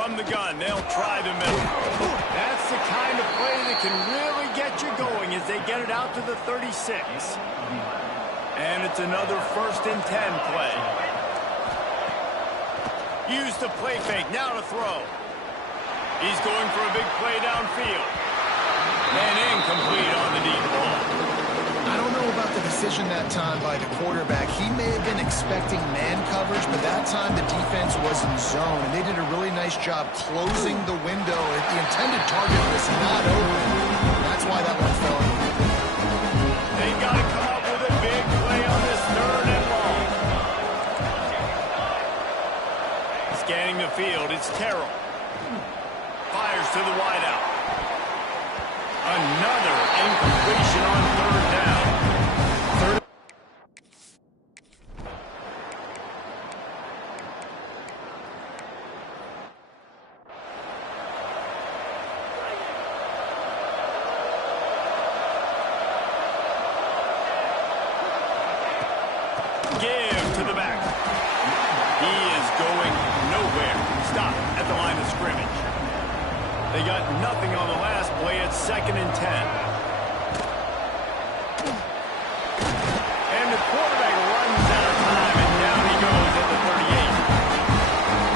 from the gun. They'll try the middle. That's the kind of play that can really get you going as they get it out to the 36. And it's another 1st and 10 play. Use the play fake. Now to throw. He's going for a big play downfield. And incomplete on the deep ball. I don't know about the decision that time by the quarterback. He may have been expecting man coverage, but that time the defense was in zone, and they did a really nice job closing the window. The intended target was not open. That's why that one fell. They got to come up with a big play on this 3rd and long. Scanning the field, it's Terrell. Fires to the wideout. Another incompletion on 3rd down. Give to the back. He is going nowhere. Stop at the line of scrimmage. They got nothing on the last play. It's 2nd and 10. And the quarterback runs out of time, and down he goes at the 38.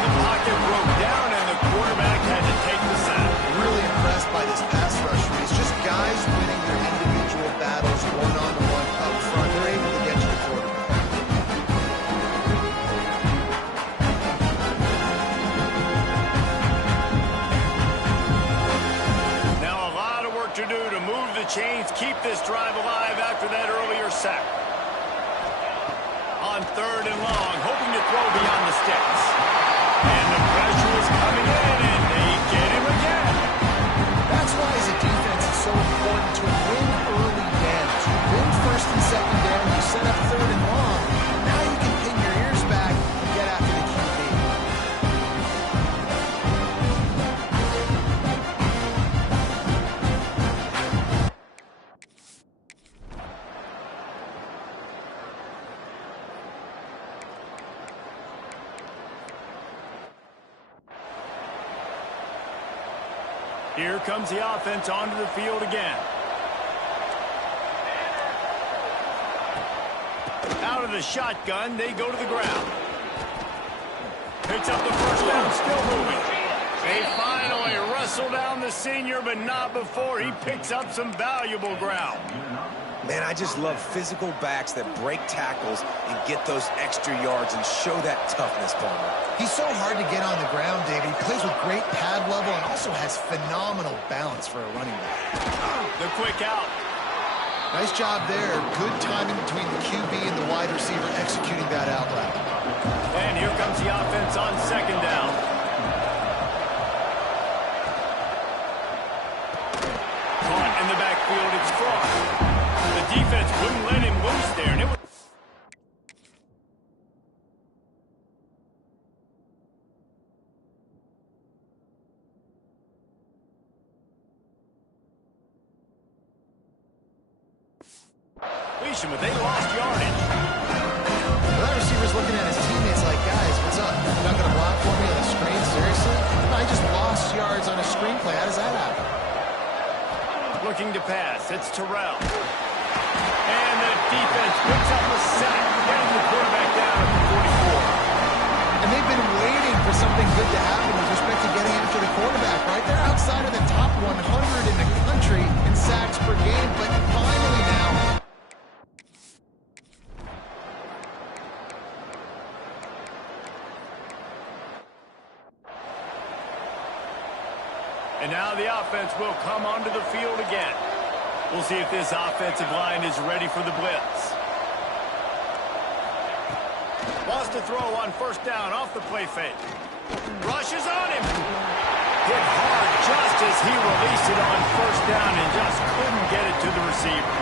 The pocket broke down, and the quarterback had to take the sack. Really impressed by this pass rush. It's just guys winning their individual battles one-on-one up front. They're able to get to the quarterback. To do to move the chains, keep this drive alive after that earlier sack. On 3rd and long, hoping to throw beyond the sticks. And the pressure is coming in, and they get him again. That's why as a defense it's so important to win early downs. You win 1st and 2nd down, you set up 3rd and long. Now you can pin your ears back and get after the QB. Here comes the offense onto the field again. Out of the shotgun, they go to the ground. Picks up the 1st down, still moving. They finally wrestle down the senior, but not before he picks up some valuable ground. Man, I just love physical backs that break tackles and get those extra yards and show that toughness, Palmer. He's so hard to get on the ground, David. He plays with great pad level and also has phenomenal balance for a running back. The quick out. Nice job there. Good timing between the QB and the wide receiver executing that out route. And here comes the offense on 2nd down. Caught in the backfield, it's Frost. The defense wouldn't let him loose there, and it was... but they lost yardage. Well, that receiver's looking at his teammates like, guys, what's up? You're not going to block for me on the screen? Seriously? I just lost yards on a screenplay. How does that happen? Looking to pass. It's Terrell. And the defense picks up a sack, getting the quarterback down at the 44. And they've been waiting for something good to happen with respect to getting after the quarterback, right? They're outside of the top 100 in the country in sacks per game, but finally now... And now the offense will come onto the field again. We'll see if this offensive line is ready for the blitz. Wants to throw on 1st down off the play fake. Rushes on him. Hit hard just as he released it on 1st down and just couldn't get it to the receiver.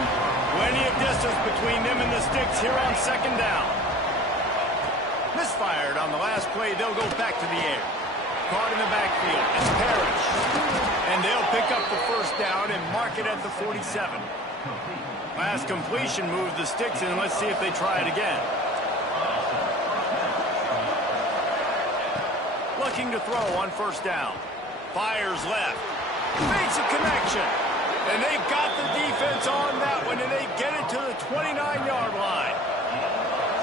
Plenty of distance between them and the sticks here on 2nd down. Misfired on the last play. They'll go back to the air. Caught in the backfield. It's Parrish. And they'll pick up the 1st down and mark it at the 47. Last completion moved the sticks in. Let's see if they try it again. Looking to throw on first down. Fires left. Makes a connection. And they got the defense on that one, and they get it to the 29-yard line.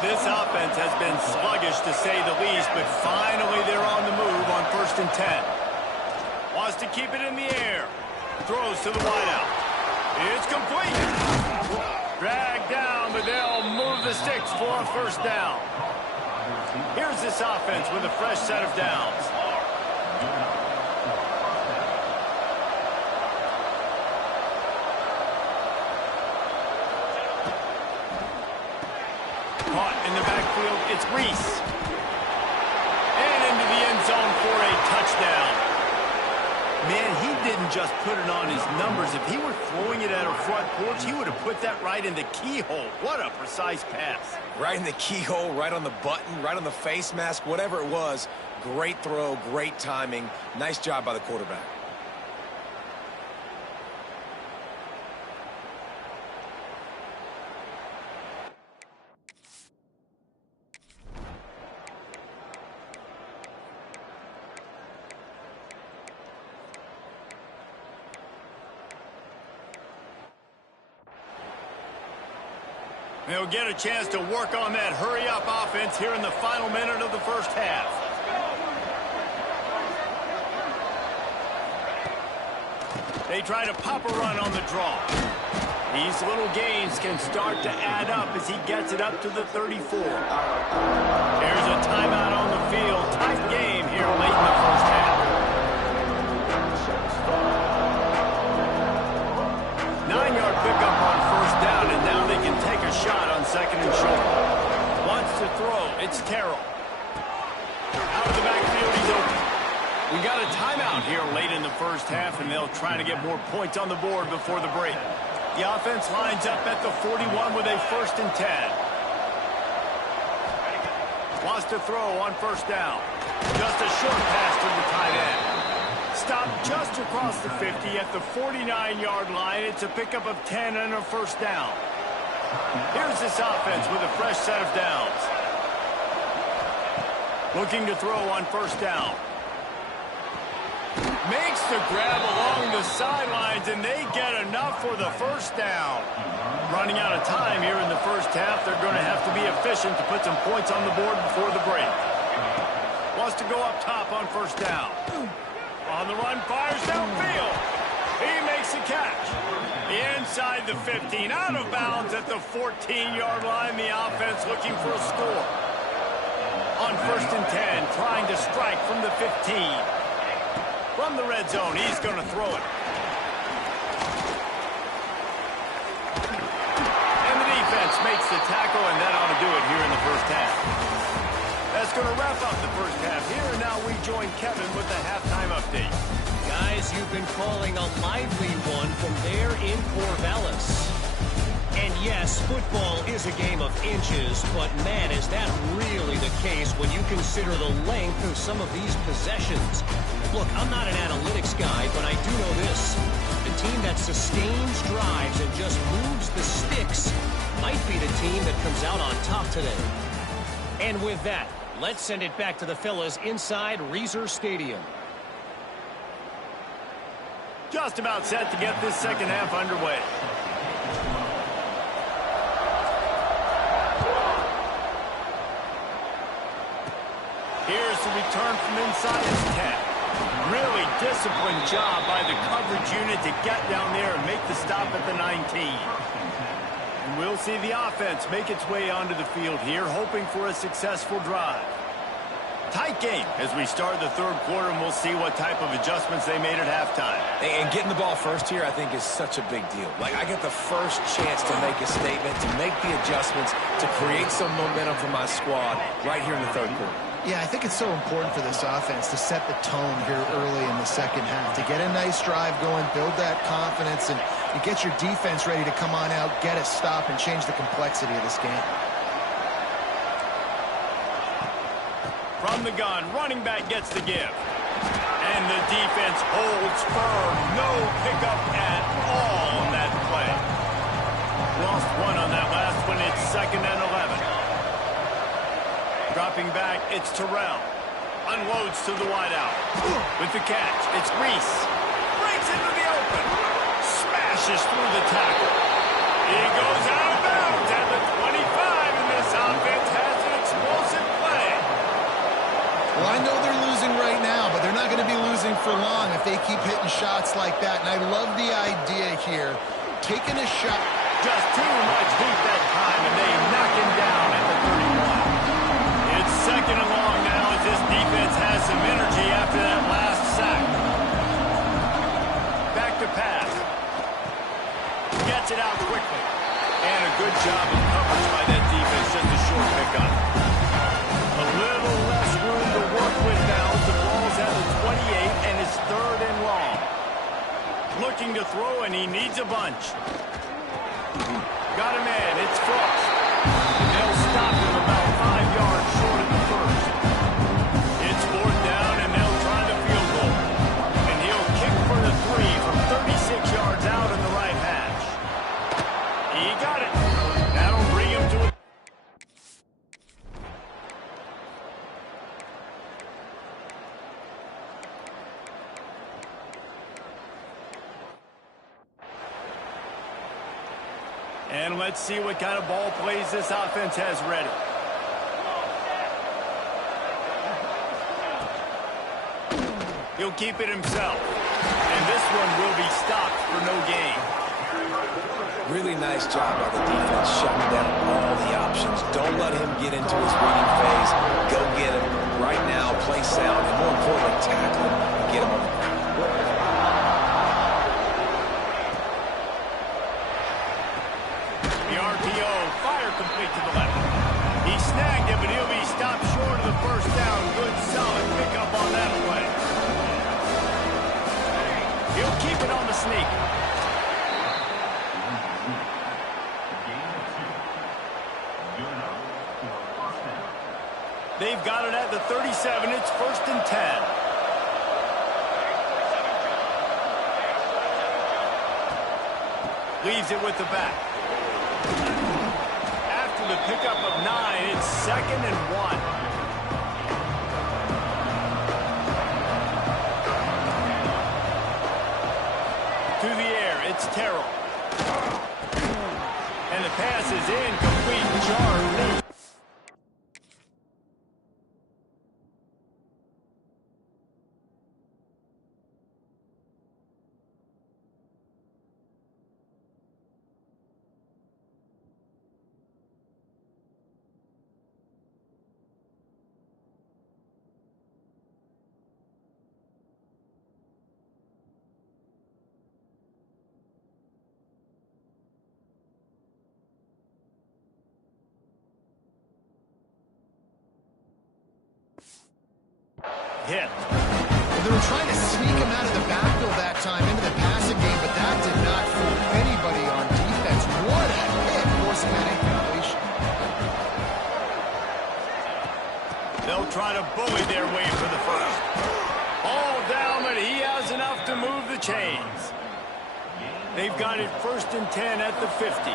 This offense has been sluggish, to say the least, but finally they're on the move on 1st and 10. Wants to keep it in the air. Throws to the wideout. It's complete. Dragged down, but they'll move the sticks for a first down. Here's this offense with a fresh set of downs. Caught in the backfield, it's Reese. And into the end zone for a touchdown. Man, he didn't just put it on his numbers. If he were throwing it at a front porch, he would have put that right in the keyhole. What a precise pass. Right in the keyhole, right on the button, right on the face mask, whatever it was. Great throw, great timing. Nice job by the quarterback. They'll get a chance to work on that hurry-up offense here in the final minute of the first half. They try to pop a run on the draw. These little gains can start to add up as he gets it up to the 34. There's a timeout on the field. Tight game here late in the first half. 9-yard pickup on first down, and now they can take a shot on 2nd and short. Wants to throw. It's Terrell. Out of the backfield, he's open. We got a timeout here late in the first half, and they'll try to get more points on the board before the break. The offense lines up at the 41 with a 1st and 10. Wants to throw on first down. Just a short pass to the tight end. Stopped just across the 50 at the 49-yard line. It's a pickup of 10 and a first down. Here's this offense with a fresh set of downs. Looking to throw on first down. Makes the grab along the sidelines, and they get enough for the first down. Running out of time here in the first half. They're going to have to be efficient to put some points on the board before the break. Wants to go up top on first down. On the run, fires downfield. He makes the catch. Inside the 15, out of bounds at the 14-yard line. The offense looking for a score. On 1st and 10, trying to strike from the 15. From the red zone, he's going to throw it. And the defense makes the tackle, and that ought to do it here in the first half. That's going to wrap up the first half here, and now we join Kevin with the halftime update. Guys, you've been calling a lively one from there in Corvallis. And yes, football is a game of inches, but man, is that really the case when you consider the length of some of these possessions. Look, I'm not an analytics guy, but I do know this. The team that sustains drives and just moves the sticks might be the team that comes out on top today. And with that, let's send it back to the fellas inside Reser Stadium. Just about set to get this second half underway. Here's the return from inside his 10. Really disciplined job by the coverage unit to get down there and make the stop at the 19. And we'll see the offense make its way onto the field here, hoping for a successful drive. Tight game as we start the third quarter, and we'll see what type of adjustments they made at halftime. And getting the ball first here, I think, is such a big deal. Like, I get the first chance to make a statement, to make the adjustments, to create some momentum for my squad right here in the third quarter. Yeah, I think it's so important for this offense to set the tone here early in the second half, to get a nice drive going, build that confidence, and get your defense ready to come on out, get a stop, and change the complexity of this game. From the gun, running back gets the give. And the defense holds firm. No pickup at all on that play. Lost one on that last one. It's 2nd and 11. Dropping back, it's Terrell. Unloads to the wideout. With the catch, it's Reese. Breaks into the open. Smashes through the tackle. He goes out of bounds at the 25, and this offense has an explosive play. Well, I know they're losing right now, but they're not going to be losing for long if they keep hitting shots like that. And I love the idea here. Taking a shot. Just too much heat that time, and they knock him down at the 31. It's second and long now as this defense has some energy after that last sack. Back to pass. Gets it out quickly. And a good job of coverage by that defense. Just a short pickup. A little less room to work with now. The ball's at the 28, and it's third and long. Looking to throw, and he needs a bunch. Got him in. It's Frost. And they'll stop him about 5 yards short of the first. It's fourth down, and they'll try the field goal. And he'll kick for the 3 from 36 yards out in the right hash. He got it. That'll bring him to it. And let's see what kind of ball plays this offense has ready. He'll keep it himself. And this one will be stopped for no gain. Really nice job by the defense shutting down all the options. Don't let him get into his reading phase. Go get him right now, play sound, and more importantly, tackle him and get him on the ground. The RPO, fire complete to the left. He snagged it, but he'll be stopped short of the first down. Good, solid pickup on that play. He'll keep it on the sneak. They've got it at the 37. It's first and 10. Leaves it with the back. After the pickup of 9, it's second and 1. To the air, it's Terrell. And the pass is incomplete. Jarred. Hit. They were trying to sneak him out of the backfield that time into the passing game, but that did not fool anybody on defense. What a hit, forcing that incompletion. They'll try to bully their way for the first. All down, but he has enough to move the chains. They've got it first and 10 at the 50.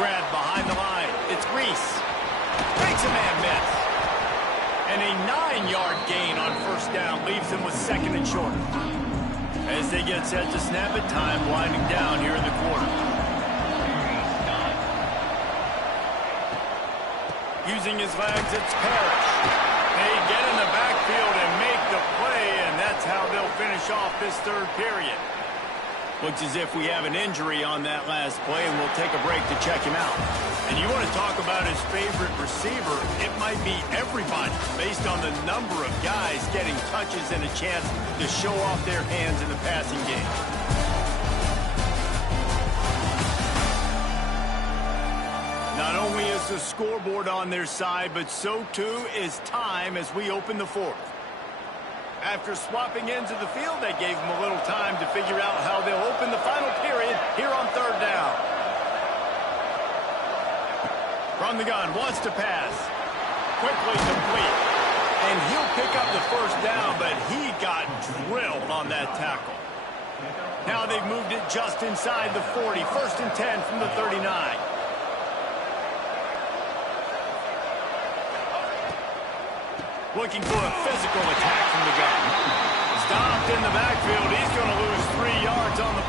Grab behind the line. It's Reese. Makes a man miss. And a 9-yard gain on first down leaves them with second and short. As they get set to snap it, time winding down here in the quarter. Using his legs, it's Parrish. They get in the backfield and make the play, and that's how they'll finish off this third period. Looks as if we have an injury on that last play, and we'll take a break to check him out. And you want to talk about his favorite receiver, it might be everybody, based on the number of guys getting touches and a chance to show off their hands in the passing game. Not only is the scoreboard on their side, but so too is time as we open the fourth. After swapping ends of the field, they gave them a little time to figure out how they'll open the final period here on third down. From the gun, wants to pass. Quickly complete. And he'll pick up the first down, but he got drilled on that tackle. Now they've moved it just inside the 40. First and 10 from the 39. Looking for a physical attack from the gun. Stopped in the backfield. He's going to lose 3 yards on the...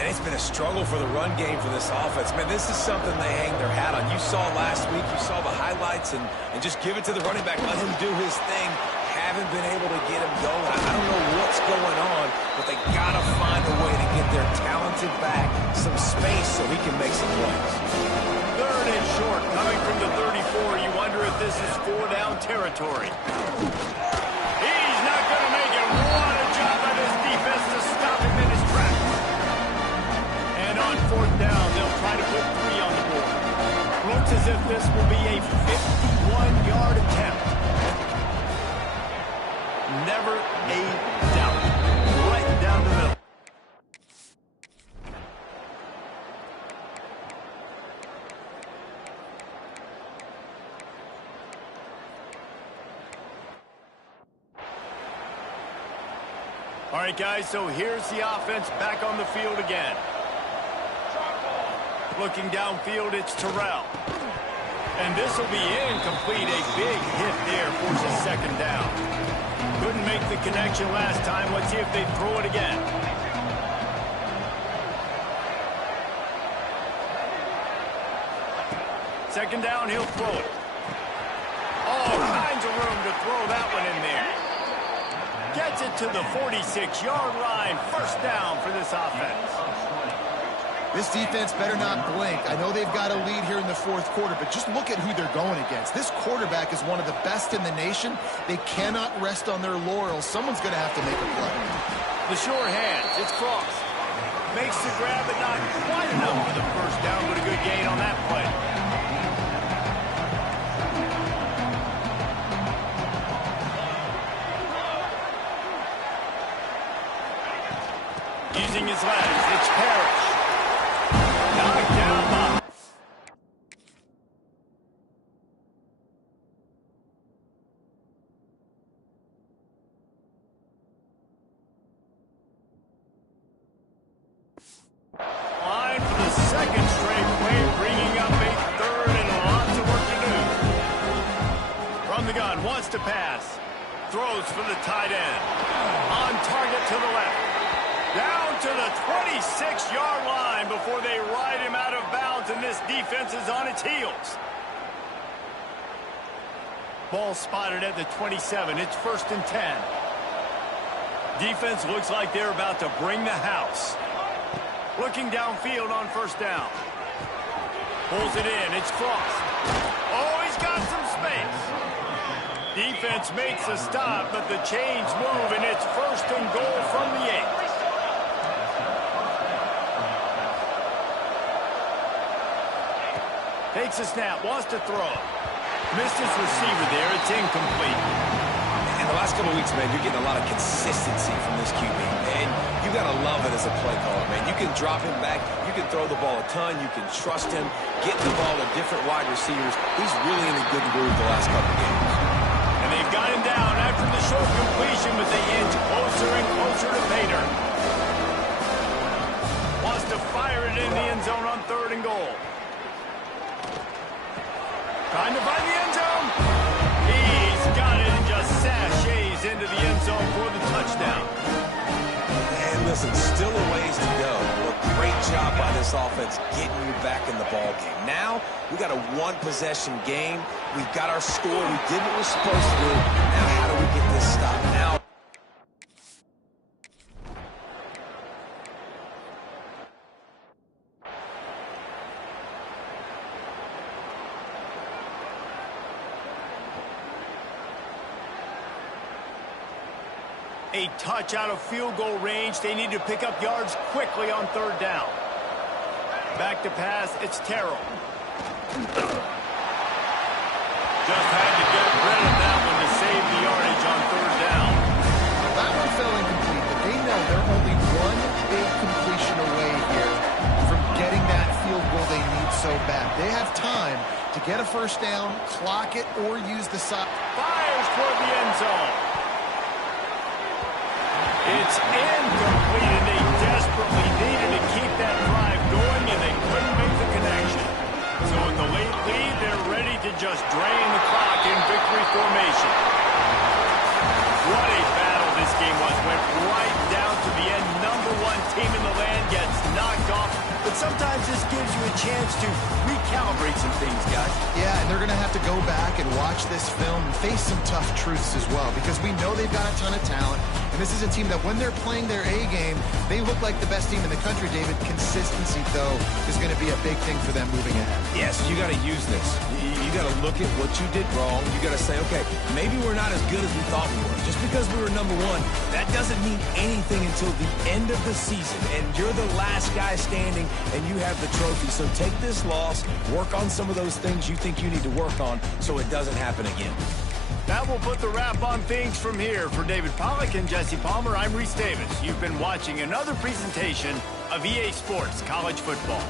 And it's been a struggle for the run game for this offense. Man, this is something they hang their hat on. You saw last week, you saw the highlights, and just give it to the running back. Let him do his thing. Haven't been able to get him going. I don't know what's going on, but they got to find a way to get their talented back some space so he can make some plays. 3rd and short, coming from the 34. You wonder if this is 4-down territory. He's not going to make it. What a job by this defense to stop him in his tracks. And on 4th down, they'll try to put 3 on the board. Looks as if this will be a 51-yard attempt. Never a doubt. Right down the middle. All right, guys, so here's the offense back on the field again. Looking downfield, it's Terrell. And this will be incomplete. A big hit there forces 2nd down. Couldn't make the connection last time. Let's see if they throw it again. Second down, he'll throw it. All kinds of room to throw that one in there. Gets it to the 46-yard line. 1st down for this offense. This defense better not blink. I know they've got a lead here in the 4th quarter, but just look at who they're going against. This quarterback is one of the best in the nation. They cannot rest on their laurels. Someone's going to have to make a play. The sure hands. It's Cross. Makes the grab, but not quite enough for the 1st down, but a good gain on that play. Using his legs, it's Parrish. Knocked down by... Line for the 2nd straight play, bringing up a 3rd and lots of work to do. From the gun, wants to pass. Throws for the tight end. On target to the left. Down to the 26-yard line before they ride him out of bounds, and this defense is on its heels. Ball spotted at the 27. It's 1st and 10. Defense looks like they're about to bring the house. Looking downfield on 1st down. Pulls it in. It's Cross. Oh, he's got some space. Defense makes a stop, but the chains move, and it's 1st and goal from the 8. Takes a snap, wants to throw. Missed his receiver there. It's incomplete. In the last couple of weeks, man, you're getting a lot of consistency from this QB. And you got to love it as a play caller, man. You can drop him back. You can throw the ball a ton. You can trust him. Get the ball to different wide receivers. He's really in a good groove the last couple of games. And they've got him down after the short completion, but they inch closer and closer to Pater. Wants to fire it in the end zone on 3rd and goal. Trying to find the end zone. He's got it and just sashays into the end zone for the touchdown. And listen, still a ways to go. But great job by this offense getting you back in the ball game. Now, we got a 1-possession game. We've got our score. We did what we're supposed to do. Now, how do we get this stopped? Now, a touch out of field goal range. They need to pick up yards quickly on 3rd down. Back to pass, it's Terrell. Just had to get rid of that one to save the yardage on 3rd down. That one fell incomplete, but they know they're only one big completion away here from getting that field goal they need so bad. They have time to get a first down, clock it, or use the side. Fires toward the end zone. It's incomplete, and they desperately needed to keep that drive going, and they couldn't make the connection. So with the late lead, they're ready to just drain the clock in victory formation. What a battle this game was. Went right down to the end. Number one team in the land gets knocked off. But sometimes this gives you a chance to recalibrate some things, guys. Yeah, and they're going to have to go back and watch this film and face some tough truths as well, because we know they've got a ton of talent. And this is a team that when they're playing their A game, they look like the best team in the country, David. Consistency, though, is going to be a big thing for them moving ahead. Yes, you got to use this. You got to look at what you did wrong. You got to say, okay, maybe we're not as good as we thought we were. Just because we were number one, that doesn't mean anything until the end of the season. And you're the last guy standing, and you have the trophy. So take this loss, work on some of those things you think you need to work on so it doesn't happen again. That will put the wrap on things from here. For David Pollack and Jesse Palmer, I'm Reese Davis. You've been watching another presentation of EA Sports College Football.